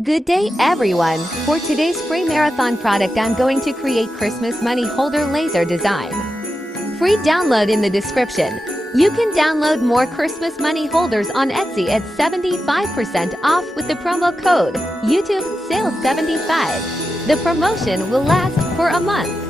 Good day, everyone! For today's free marathon product, I'm going to create Christmas money holder laser design. Free download in the description. You can download more Christmas money holders on Etsy at 75% off with the promo code YouTube Sales 75. The promotion will last for a month.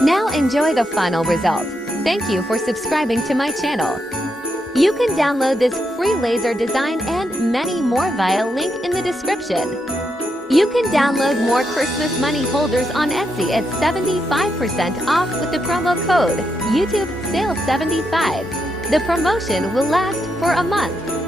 Now enjoy the final result. Thank you for subscribing to my channel. You can download this free laser design and many more via link in the description. You can download more Christmas money holders on Etsy at 75% off with the promo code YouTube Sales 75. The promotion will last for a month.